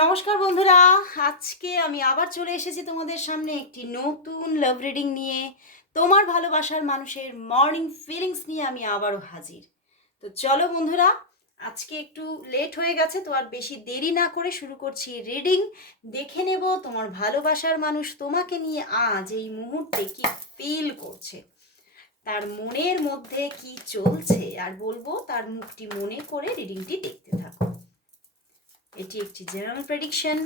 নমস্কার বন্ধুরা, আজকে আমি আবার চলে এসেছি তোমাদের সামনে একটি নতুন লাভ রিডিং নিয়ে। তোমার ভালোবাসার মানুষের মর্নিং ফিলিংস নিয়ে আমি আবারও হাজির। তো চলো বন্ধুরা, আজকে একটু লেট হয়ে গেছে, তো আর বেশি দেরি না করে শুরু করছি রিডিং দেখে নেব তোমার ভালোবাসার মানুষ তোমাকে নিয়ে আজ এই মুহূর্তে কি ফিল করছে। তার মনের মধ্যে কি চলছে, আর বলব তার মুখটি মনে করে রিডিংটি দেখতে থাকো। এটি একটি জেনারেল প্রেডিকশন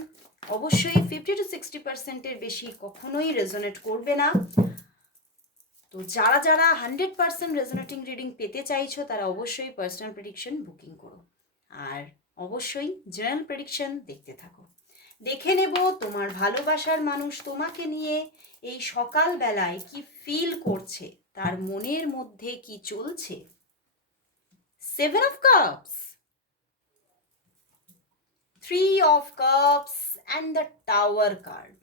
অবশ্যই ফিফটি টু সিক্সটি পার্সেন্টের বেশি কখনোই রেজোনেট করবে না। তো যারা যারা হান্ড্রেড পার্সেন্ট রেজোনেটিং রিডিং পেতে চাইছো, তারা অবশ্যই পার্সোনাল প্রেডিকশন বুকিং করো। আর অবশ্যই জেনারেল প্রেডিকশন দেখতে থাকো। দেখে নেব তোমার ভালোবাসার মানুষ তোমাকে নিয়ে এই সকাল বেলায় কি ফিল করছে, তার মনের মধ্যে কি চলছে। Seven of cups three of cups and the tower card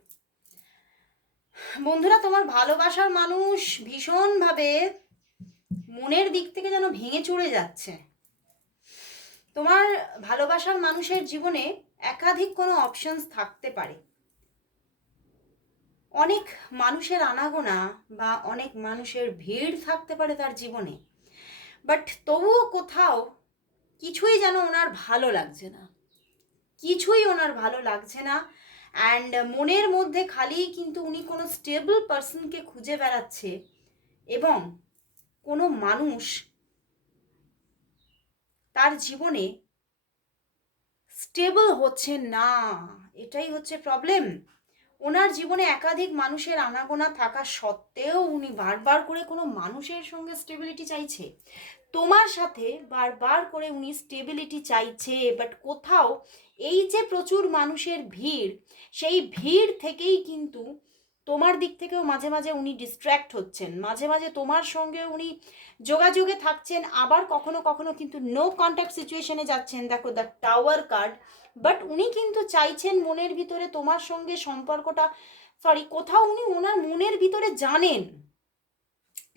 বন্ধুরা, তোমার ভালোবাসার মানুষ ভীষণভাবে মনের দিক থেকে যেন ভেঙে চড়ে যাচ্ছে। তোমার ভালোবাসার মানুষের জীবনে একাধিক কোনো অপশনস থাকতে পারে। অনেক মানুষের আনাগোনা বা অনেক মানুষের ভিড় থাকতে পারে তার জীবনে। বাট তবুও কোথাও কিছুই যেন ওনার ভালো লাগছে না। কিছুই ওনার ভালো লাগছে না। অ্যান্ড মনের মধ্যে খালি কিন্তু উনি কোনো স্টেবল পার্সনকে খুঁজে বেড়াচ্ছে এবং কোনো মানুষ তার জীবনে স্টেবল হচ্ছে না। এটাই হচ্ছে প্রবলেম ওনার জীবনে একাধিক মানুষের আনাগোনা থাকা সত্ত্বেও উনি বারবার করে কোনো মানুষের সঙ্গে স্টেবিলিটি চাইছে। তোমার সাথে বারবার করে উনি স্টেবিলিটি চাইছে বাট কোথাও এই যে প্রচুর মানুষের ভিড়, সেই ভিড় থেকেই কিন্তু তোমার দিক থেকেও মাঝে মাঝে উনি ডিস্ট্র্যাক্ট হচ্ছেন। মাঝে মাঝে তোমার সঙ্গে উনি যোগাযোগে থাকছেন, আবার কখনো কখনো কিন্তু নো কন্ট্যাক্ট সিচুয়েশনে যাচ্ছেন। দেখো দ্য টাওয়ার কার্ড বাট উনি কিন্তু চাইছেন মনের ভিতরে তোমার সঙ্গে সম্পর্কটা সরি কোথাও উনি ওনার মনের ভিতরে জানেন।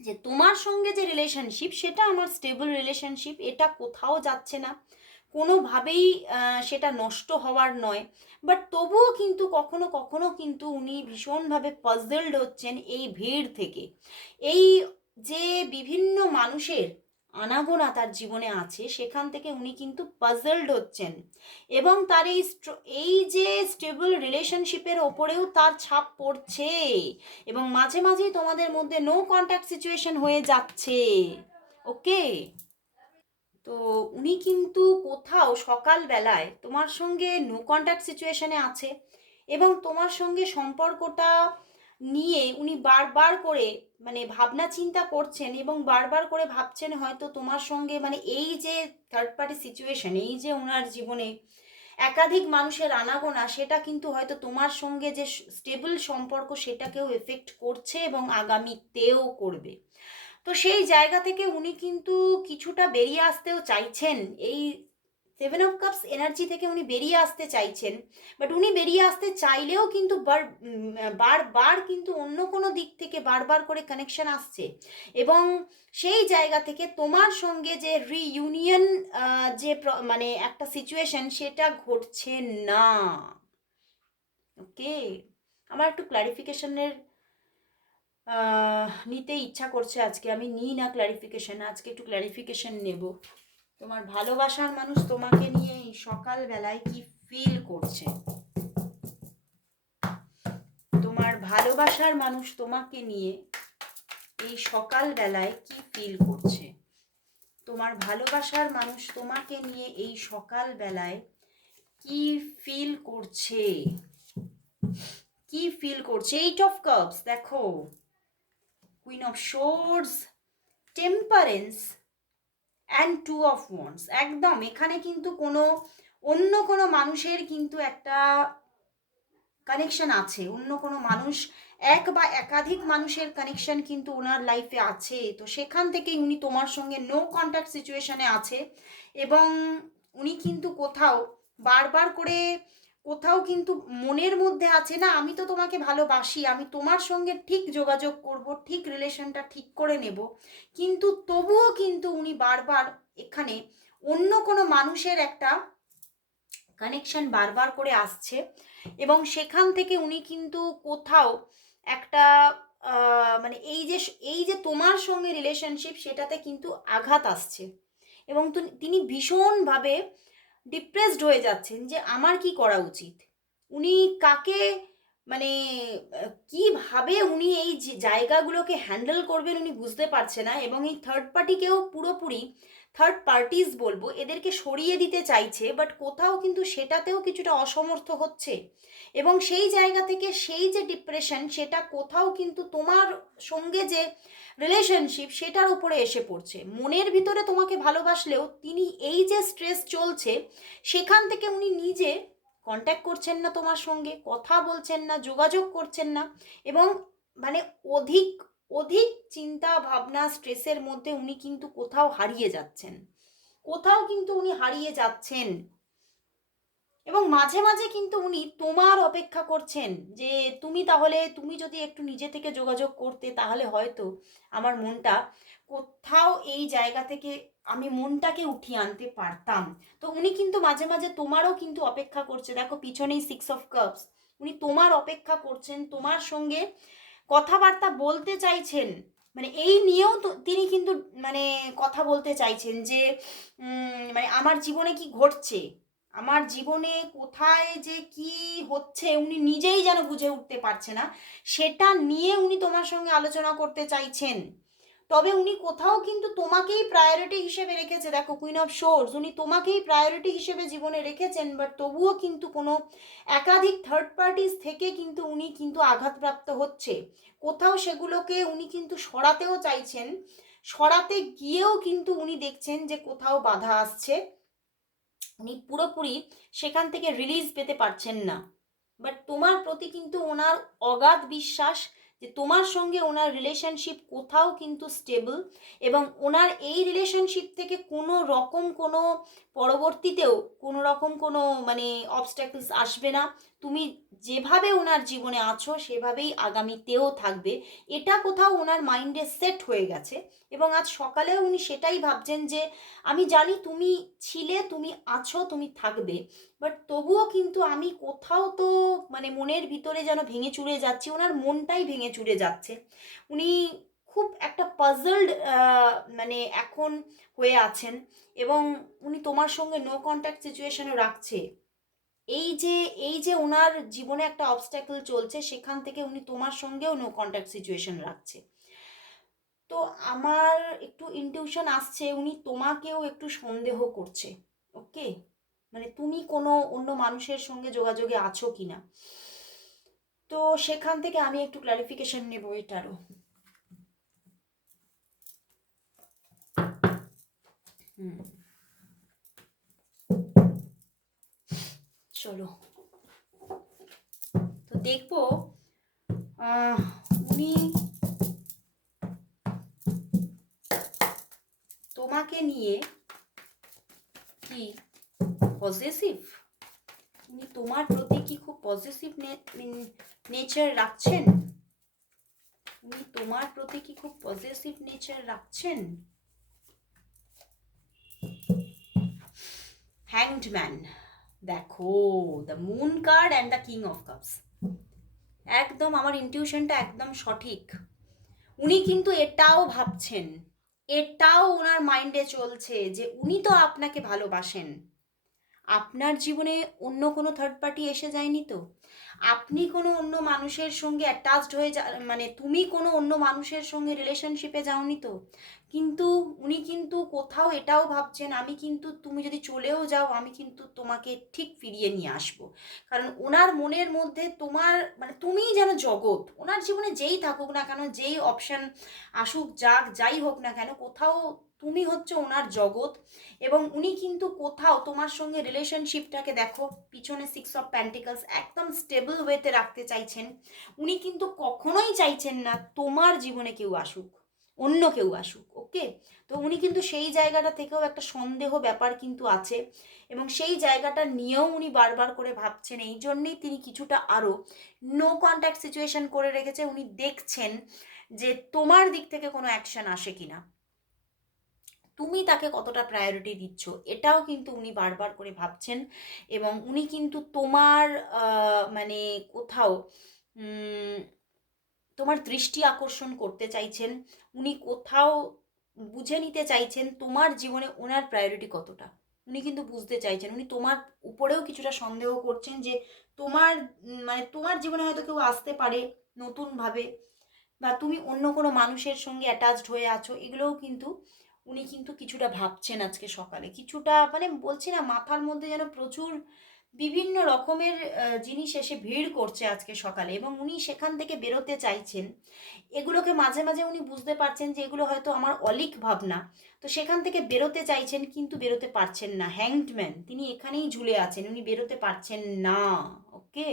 যে তোমার সঙ্গে যে রিলেশনশিপ সেটা আমার স্টেবল রিলেশনশিপ এটা কোথাও যাচ্ছে না। কোনোভাবেই সেটা নষ্ট হওয়ার নয়। বাট তবুও কিন্তু কখনো কখনো কিন্তু উনি ভীষণভাবে পাজলড হচ্ছেন এই ভিড় থেকে। এই যে বিভিন্ন মানুষের আনাগোনা তার জীবনে আছে, সেখান থেকে উনি কিন্তু পাজলড হচ্ছেন। এবং তার এই এই যে স্টেবল রিলেশনশিপের ওপরেও তার ছাপ পড়ছে। এবং মাঝে মাঝেই তোমাদের মধ্যে নো কন্ট্যাক্ট সিচুয়েশন হয়ে যাচ্ছে। ওকে তো উনি কিন্তু কোথাও সকালবেলায় তোমার সঙ্গে নো কন্ট্যাক্ট সিচুয়েশনে আছে এবং তোমার সঙ্গে সম্পর্কটা নিয়ে উনি বারবার করে মানে ভাবনা চিন্তা করছেন এবং বারবার করে ভাবছেন হয়তো তোমার সঙ্গে মানে এই যে থার্ড পার্টি সিচুয়েশন এই যে ওনার জীবনে একাধিক মানুষের আনাগোনা, সেটা কিন্তু হয়তো তোমার সঙ্গে যে স্টেবল সম্পর্ক সেটাকেও এফেক্ট করছে এবং আগামীতেও করবে। তো সেই জায়গা থেকে উনি কিন্তু কিছুটা বেরিয়ে আসতেও চাইছেন এই সেভেন অফ কাপস এনার্জি থেকে উনি বেরিয়ে আসতে চাইছেন। বাট উনি বেরিয়ে আসতে চাইলেও কিন্তু বারবার কিন্তু অন্য কোনো দিক থেকে বারবার করে কানেকশন আসছে। এবং সেই জায়গা থেকে তোমার সঙ্গে যে রিইউনিয়ন যে মানে একটা সিচুয়েশন সেটা ঘটছে না। ওকে আমার একটু ক্লারিফিকেশনের নিতে ইচ্ছা করছে আজকে। আমি নিই না ক্লারিফিকেশন আজকে একটু ক্লারিফিকেশন নেব। তোমার ভালোবাসার মানুষ তোমাকে নিয়ে এই সকালবেলায় কি ফিল করছে? তোমার ভালোবাসার মানুষ তোমাকে নিয়ে এই সকালবেলায় কি ফিল করছে? তোমার ভালোবাসার মানুষ তোমাকে নিয়ে এই সকালবেলায় কি ফিল করছে? কি ফিল করছে? এইট অফ কাপস দেখো। Queen of swords temperance and two of wands একদম, এখানে কিন্তু কোনো, অন্য কোনো মানুষের কিন্তু একটা কানেকশন আছে। অন্য কোনো মানুষ, এক বা একাধিক মানুষের কানেকশন কিন্তু ওনার লাইফে আছে। তো সেখান থেকেই উনি তোমার সঙ্গে নো কন্ট্যাক্ট সিচুয়েশনে আছে। এবং উনি কিন্তু কোথাও বারবার করে কোথাও কিন্তু মনের মধ্যে আছে না, আমি তো তোমাকে ভালোবাসি, আমি তোমার সঙ্গে ঠিক যোগাযোগ করব, ঠিক রিলেশনটা ঠিক করে নেব। কিন্তু তবুও কিন্তু উনি বারবার এখানে অন্য কোনো মানুষের একটা কানেকশন বারবার করে আসছে এবং সেখান থেকে উনি কিন্তু কোথাও একটা মানে এই যে এই যে তোমার সঙ্গে রিলেশনশিপ সেটাতে কিন্তু আঘাত আসছে। এবং তিনি ভীষণভাবে ডিপ্রেসড হয়ে যাচ্ছেন যে আমার কি করা উচিত? উনি কাকে মানে কীভাবে উনি এই জায়গাগুলোকে হ্যান্ডেল করবেন উনি বুঝতে পারছে না এবং এই থার্ড পার্টিকেও পুরোপুরি থার্ড পার্টিস বলব, এদেরকে সরিয়ে দিতে চাইছে বাট কোথাও কিন্তু সেটাতেও কিছুটা অসমর্থ হচ্ছে। এবং সেই জায়গা থেকে সেই যে ডিপ্রেশন সেটা কোথাও কিন্তু তোমার সঙ্গে যে রিলেশনশিপ সেটার উপরে এসে পড়ছে। মনের ভিতরে তোমাকে ভালোবাসলেও তিনি এই যে স্ট্রেস চলছে, সেখান থেকে উনি নিজে কন্ট্যাক্ট করছেন না তোমার সঙ্গে, কথা বলছেন না, যোগাযোগ করছেন না, এবং মানে অধিক অধিক চিন্তা ভাবনা স্ট্রেসের মধ্যে উনি কিন্তু কোথাও হারিয়ে যাচ্ছেন। কোথাও কিন্তু উনি হারিয়ে যাচ্ছেন। এবং মাঝে মাঝে কিন্তু উনি তোমার অপেক্ষা করছেন যে, তুমি তাহলে, তুমি যদি একটু নিজে থেকে যোগাযোগ করতে, তাহলে হয়তো আমার মনটা কোথাও এই জায়গা থেকে আমি মনটাকে উঠিয়ে আনতে পারতাম। তো উনি কিন্তু মাঝে মাঝে তোমারও কিন্তু অপেক্ষা করছে। দেখো, পিছনেই সিক্স অফ কাপস উনি তোমার অপেক্ষা করছেন, তোমার সঙ্গে কথাবার্তা বলতে চাইছেন মানে এই নিয়েও তো তিনি কিন্তু মানে কথা বলতে চাইছেন যে মানে আমার জীবনে কি ঘটছে? আমার জীবনে কোথায় যে কি হচ্ছে উনি নিজেই যেন বুঝে উঠতে পারছে না, সেটা নিয়ে উনি তোমার সঙ্গে আলোচনা করতে চাইছেন। তবে উনি কোথাও কিন্তু তোমাকেই প্রায়োরিটি হিসেবে রেখেছে। দেখো কুইন অফ শোর্স উনি তোমাকেই প্রায়োরিটি হিসেবে জীবনে রেখেছেন বাট তবুও কিন্তু কোনো একাধিক থার্ড পার্টিস থেকে কিন্তু উনি কিন্তু আঘাতপ্রাপ্ত হচ্ছে। কোথাও সেগুলোকে উনি কিন্তু সরাতেও চাইছেন। সরাতে গিয়েও কিন্তু উনি দেখছেন যে কোথাও বাধা আসছে। উনি পুরোপুরি সেখান থেকে রিলিজ পেতে পারছেন না। বাট তোমার প্রতি কিন্তু ওনার অগাধ বিশ্বাস যে তোমার সঙ্গে ওনার রিলেশনশিপ কোথাও কিন্তু স্টেবল এবং ওনার এই রিলেশনশিপ থেকে কোনো রকম কোনো পরবর্তীতেও কোনো রকম কোনো মানে অবস্ট্যাকলস আসবে না। তুমি যেভাবে ওনার জীবনে আছো, সেভাবেই আগামীতেও থাকবে। এটা কোথাও ওনার মাইন্ডে সেট হয়ে গেছে এবং আজ সকালেও উনি সেটাই ভাবছেন যে, আমি জানি তুমি ছিলে, তুমি আছো, তুমি থাকবে বাট তবুও কিন্তু আমি কোথাও তো মানে মনের ভিতরে যেন ভেঙে চুরে যাচ্ছি ওনার মনটাই ভেঙে চুরে যাচ্ছে। উনি খুব একটা পাজলড মানে এখন হয়ে আছেন এবং উনি তোমার সঙ্গে নো কন্ট্যাক্ট সিচুয়েশনও রাখছে। এই যে এই যে ওনার জীবনে একটা অবস্ট্যাকল চলছে, সেখান থেকে উনি তোমার সঙ্গেও নো কন্ট্যাক্ট সিচুয়েশন রাখছে। তো আমার একটু ইনটিউশন আসছে, উনি তোমাকেও একটু সন্দেহ করছে ওকে মানে তুমি কোনো অন্য মানুষের সঙ্গে যোগাযোগে আছো কি না তো সেখান থেকে আমি একটু ক্লারিফিকেশন নেব এটারও। হুম। চলো। তো দেখব উনি তোমাকে নিয়ে কি পজিটিভ উনি তোমার প্রতি কি খুব পজিটিভ নেচার রাখছেন? উনি তোমার প্রতি কি খুব পজিটিভ নেচার রাখছেন? হ্যাংড ম্যান দেখো the moon card and the king of cups একদম আমার ইনটিউশনটা একদম সঠিক। উনি কিন্তু এটাও ভাবছেন, এটাও ওনার মাইন্ডে চলছে যে উনি তো আপনাকে ভালোবাসেন। আপনার জীবনে অন্য কোনো থার্ড পার্টি এসে যায়নি তো? আপনি কোনো অন্য মানুষের সঙ্গে অ্যাটাচড হয়ে যা মানে তুমি কোনো অন্য মানুষের সঙ্গে রিলেশনশিপে যাওনি তো? কিন্তু উনি কিন্তু কোথাও এটাও ভাবছেন, আমি কিন্তু তুমি যদি চলেও যাও, আমি কিন্তু তোমাকে ঠিক ফিরিয়ে নিয়ে আসব। কারণ ওনার মনের মধ্যে তোমার মানে তুমিই যেন জগৎ, ওনার জীবনে যেই থাকুক না কেন, যেই অপশান আসুক, যাক, যাই হোক না কেন, কোথাও তুমি হচ্ছে ওনার জগৎ এবং উনি কিন্তু কোথাও তোমার সঙ্গে রিলেশনশিপটাকে দেখো, পিছনে সিক্স অফ প্যান্টিকলস একদম স্টেবল ওয়েতে রাখতে চাইছেন, উনি কিন্তু কখনোই চাইছেন না তোমার জীবনে কেউ আসুক, অন্য কেউ আসুক ওকে তো উনি কিন্তু সেই জায়গাটা থেকেও একটা সন্দেহ ব্যাপার কিন্তু আছে এবং সেই জায়গাটা নিয়েও উনি বারবার করে ভাবছেন। এই জন্যেই তিনি কিছুটা আরও নো কন্ট্যাক্ট সিচুয়েশন করে রেখেছে। উনি দেখছেন যে তোমার দিক থেকে কোনো অ্যাকশন আসে কিনা। তুমি তাকে কতটা প্রায়োরিটি দিচ্ছ, এটাও কিন্তু উনি বারবার করে ভাবছেন এবং উনি কিন্তু তোমার মানে কোথাও তোমার দৃষ্টি আকর্ষণ করতে চাইছেন, উনি কোথাও বুঝে নিতে চাইছেন তোমার জীবনে ওনার প্রায়োরিটি কতটা। উনি কিন্তু বুঝতে চাইছেন, উনি তোমার উপরেও কিছুটা সন্দেহ করছেন যে তোমার মানে তোমার জীবনে হয়তো কেউ আসতে পারে নতুনভাবে বা তুমি অন্য কোনো মানুষের সঙ্গে অ্যাটাচড হয়ে আছো, এগুলোও কিন্তু উনি কিন্তু কিছুটা ভাবছেন আজকে সকালে। কিছুটা মানে বলছি না, মাথার মধ্যে যেন প্রচুর বিভিন্ন রকমের জিনিস এসে ভিড় করছে আজকে সকালে এবং উনি সেখান থেকে বেরোতে চাইছেন। এগুলোকে মাঝে মাঝে উনি বুঝতে পারছেন যে এগুলো হয়তো আমার অলিক ভাবনা। তো সেখান থেকে বেরোতে চাইছেন কিন্তু বেরোতে পারছেন না। হ্যাংডম্যান তিনি এখানেই ঝুলে আছেন, উনি বেরোতে পারছেন না। ওকে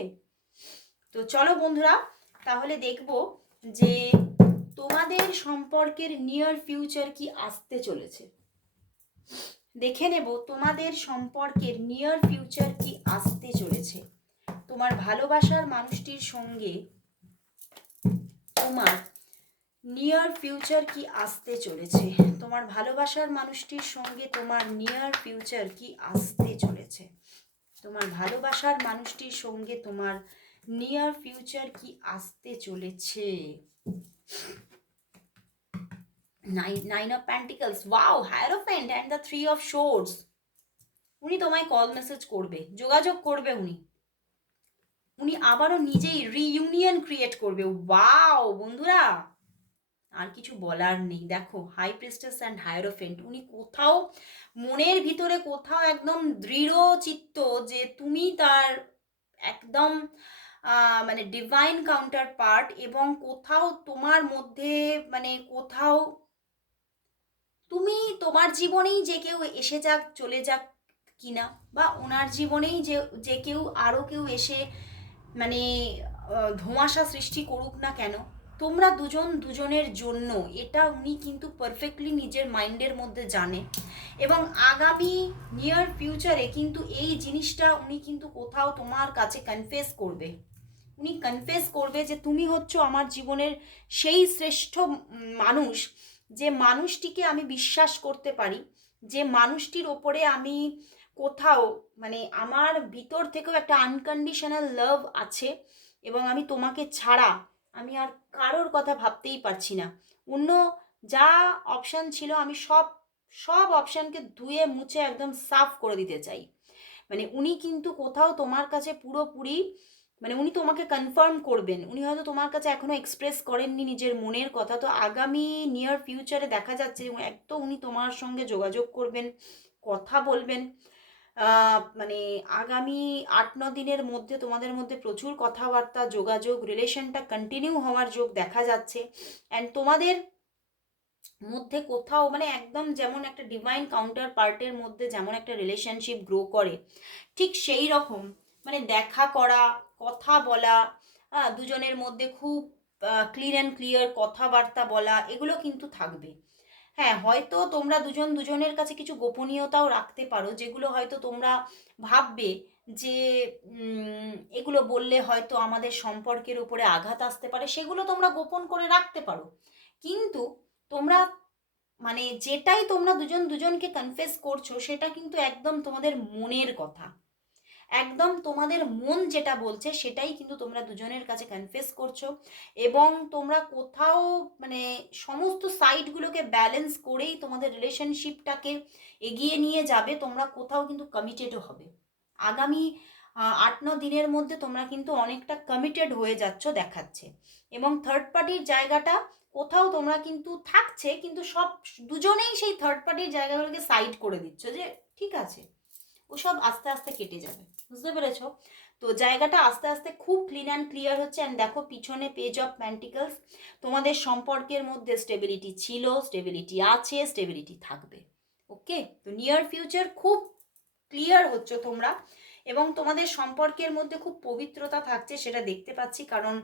তো চলো বন্ধুরা, তাহলে দেখব যে তোমাদের সম্পর্কের নিয়ার ফিউচার কি আসতে চলেছে? দেখে নেব তোমাদের সম্পর্কের নিয়ার ফিউচার কি আসতে চলেছে। তোমার ভালোবাসার মানুষটির সঙ্গে তোমার নিয়ার ফিউচার কি আসতে চলেছে? তোমার ভালোবাসার মানুষটির সঙ্গে তোমার নিয়ার ফিউচার কি আসতে চলেছে? তোমার ভালোবাসার মানুষটির সঙ্গে তোমার নিয়ার ফিউচার কি আসতে চলেছে? Nine nine of pentacles wow hierophant and the three of swords উনি তোমায় কল মেসেজ করবে, যোগাযোগ করবে উনি। উনি আবারও নিজেই রিইউনিয়ন ক্রিয়েট করবে। ওয়াও বন্ধুরা, আর কিছু বলার নেই। দেখো হাই প্রিস্টেস অ্যান্ড হায়ারোফেন্ট উনি কোথাও, মনের ভিতরে কোথাও একদম দৃঢ় চিত্ত যে তুমি তার একদম মানে ডিভাইন কাউন্টার পার্ট এবং কোথাও তোমার মধ্যে মানে কোথাও তুমি তোমার জীবনেই যে কেউ এসে যাক, চলে যাক কিনা, বা ওনার জীবনেই যে যে কেউ আরও কেউ এসে মানে ধোঁয়াশা সৃষ্টি করুক না কেন, তোমরা দুজন দুজনের জন্য, এটা উনি কিন্তু পারফেক্টলি নিজের মাইন্ডের মধ্যে জানে। এবং আগামী নিয়ার ফিউচারে কিন্তু এই জিনিসটা উনি কিন্তু কোথাও তোমার কাছে কনফেস করবে। উনি কনফেস করবে যে, তুমি হচ্ছ আমার জীবনের সেই শ্রেষ্ঠ মানুষ যে মানুষটিকে আমি বিশ্বাস করতে পারি, যে মানুষটির ওপরে আমি কোথাও মানে আমার ভিতর থেকেও একটা আনকন্ডিশনাল লাভ আছে এবং আমি তোমাকে ছাড়া আমি আর কারোর কথা ভাবতেই পারছি না। অন্য যা অপশান ছিল আমি সব সব অপশানকে ধুয়ে মুছে একদম সাফ করে দিতে চাই। মানে উনি কিন্তু কোথাও তোমার কাছে পুরোপুরি মানে উনি তোমাকে কনফার্ম করবেন। উনি হয়তো তোমার কাছে এখনও এক্সপ্রেস করেননি নিজের মনের কথা। তো আগামী নিয়ার ফিউচারে দেখা যাচ্ছে একদম উনি তোমার সঙ্গে যোগাযোগ করবেন, কথা বলবেন। মানে আগামী আট ন দিনের মধ্যে তোমাদের মধ্যে প্রচুর কথাবার্তা, যোগাযোগ রিলেশনটা কন্টিনিউ হওয়ার যোগ দেখা যাচ্ছে। অ্যান্ড তোমাদের মধ্যে কোথাও মানে একদম যেমন একটা ডিভাইন কাউন্টার পার্টের মধ্যে যেমন একটা রিলেশনশিপ গ্রো করে, ঠিক সেই রকম। মানে দেখা করা কথা বলা আহ, দুজনের মধ্যে খুব ক্লিন অ্যান্ড ক্লিয়ার কথাবার্তা বলা এগুলো কিন্তু থাকবে। হ্যাঁ হয়তো তোমরা দুজন দুজনের কাছে কিছু গোপনীয়তাও রাখতে পারো যেগুলো হয়তো তোমরা ভাববে যে এগুলো বললে হয়তো আমাদের সম্পর্কের উপরে আঘাত আসতে পারে সেগুলো তোমরা গোপন করে রাখতে পারো। কিন্তু তোমরা মানে যেটাই তোমরা দুজন দুজনকে কনফেস করছ সেটা কিন্তু একদম তোমাদের মনের কথা। একদম তোমাদের মন যেটা বলছে সেটাই কিন্তু তোমরা দুজনের কাছে কনফেস করছ এবং তোমরা কোথাও মানে সমস্ত সাইডগুলোকে ব্যালেন্স করেই তোমাদের রিলেশনশিপটাকে এগিয়ে নিয়ে যাবে, তোমরা কোথাও কিন্তু কমিটেডও হবে। আগামী আট ন দিনের মধ্যে তোমরা কিন্তু অনেকটা কমিটেড হয়ে যাচ্ছ দেখাচ্ছে এবং থার্ড পার্টির জায়গাটা কোথাও তোমরা কিন্তু থাকছে, কিন্তু সব দুজনেই সেই থার্ড পার্টির জায়গাগুলোকে সাইড করে দিচ্ছ যে ঠিক আছে, ওসব আস্তে আস্তে কেটে যাবে। বুঝতে পেরেছ? তো জায়গাটা আস্তে আস্তে খুব ক্লিন অ্যান্ড ক্লিয়ার হচ্ছে অ্যান্ড দেখো পিছনে পেজ অফ প্যান্টিকলস তোমাদের সম্পর্কের মধ্যে স্টেবিলিটি ছিল স্টেবিলিটি আছে স্টেবিলিটি থাকবে। ওকে তো নিয়ার ফিউচার খুব ক্লিয়ার হচ্ছে তোমরা এবং তোমাদের সম্পর্কের মধ্যে খুব পবিত্রতা থাকছে সেটা দেখতে পাচ্ছি কারণ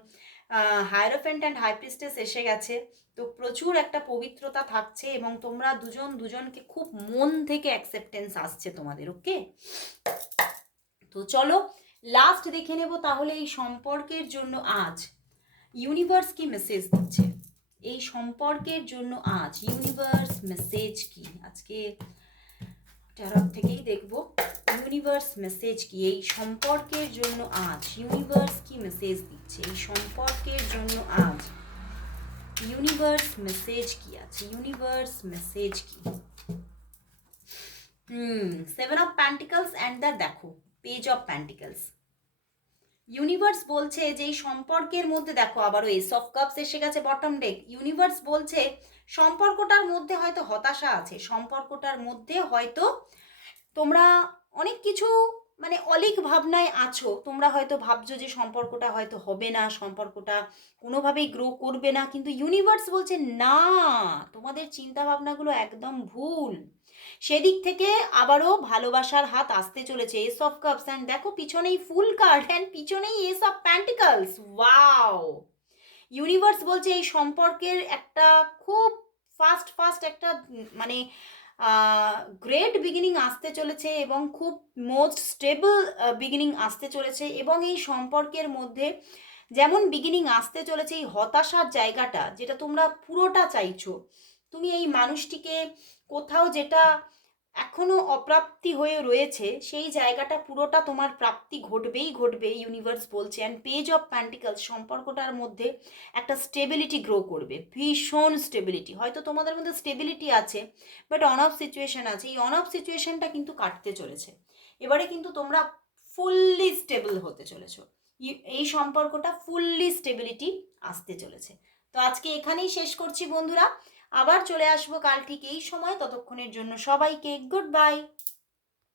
হায়ারোফেন্ট অ্যান্ড হাইপ্রিস্টেস এসে গেছে। তো প্রচুর একটা পবিত্রতা থাকছে এবং তোমরা দুজন দুজনকে খুব মন থেকে অ্যাকসেপ্টেন্স আসছে তোমাদের ওকে তো চলো লাস্ট দেখে নেব তাহলে এই সম্পর্কের জন্য আজ ইউনিভার্স কি মেসেজ দিচ্ছে? এই সম্পর্কের জন্য আজ ইউনিভার্স মেসেজ কি? আজকে ট্যারট থেকেই দেখব ইউনিভার্স মেসেজ কি? এই সম্পর্কের জন্য আজ ইউনিভার্স কি মেসেজ দিচ্ছে? এই সম্পর্কের জন্য আজ ইউনিভার্স মেসেজ কি? আছে ইউনিভার্স মেসেজ কি? হুম seven of pentacles and the দেখো। পেজ অফ প্যান্টিকলস ইউনিভার্স বলছে যে এই সম্পর্কের মধ্যে দেখো আবারও এস অফ কাপস এসে গেছে বটম ডেক ইউনিভার্স বলছে সম্পর্কটার মধ্যে হয়তো হতাশা আছে, সম্পর্কটার মধ্যে হয়তো তোমরা অনেক কিছু মানে অলিক ভাবনায় আছো, তোমরা হয়তো ভাবছ যে সম্পর্কটা হয়তো হবে না, সম্পর্কটা কোনোভাবেই গ্রো করবে না, কিন্তু ইউনিভার্স বলছে, না, তোমাদের চিন্তা ভাবনাগুলো একদম ভুল। সেদিক থেকে আবারও ভালোবাসার হাত আসতে চলেছে এস অফ কাপস অ্যান্ড দেখো পিছনেই ফুল কার্ড অ্যান্ড পিছনেই ace of pentacles wow universe বলছে এই সম্পর্কের একটা খুব ফাস্ট ফাস্ট একটা মানে গ্রেট বিগিনিং আসতে চলেছে এবং খুব মোস্ট স্টেবল বিগিনিং আসতে চলেছে এবং এই সম্পর্কের মধ্যে যেমন বিগিনিং আসতে চলেছে এই হতাশার জায়গাটা, যেটা তোমরা পুরোটা চাইছো। তুমি এই মানুষটিকে কোথাও যেটা অপ্রাপ্তি হয়ে রয়েছে, সেই জায়গাটা পুরোটা তোমার প্রাপ্তি ঘটবেই ঘটবে ইউনিভার্স বলছে অ্যান্ড পেজ অফ প্যান্টিকলস সম্পর্কটার মধ্যে একটা স্টেবিলিটি গ্রো করবে, ভীষণ স্টেবিলিটি হয়তো তোমাদের মধ্যে স্টেবিলিটি আছে বাট অন অফ সিচুয়েশন আছে, এই অন অফ সিচুয়েশনটা কিন্তু কাটতে চলেছে। এবারে কিন্তু তোমরা ফুললি স্টেবল হতে চলেছো। এই সম্পর্কটা ফুললি স্টেবিলিটি আসতে চলেছে। তো আজকে এখানেই শেষ করছি বন্ধুরা। আবার চলে আসব কাল ঠিক এই সময় ততক্ষণের জন্য সবাইকে গুড বাই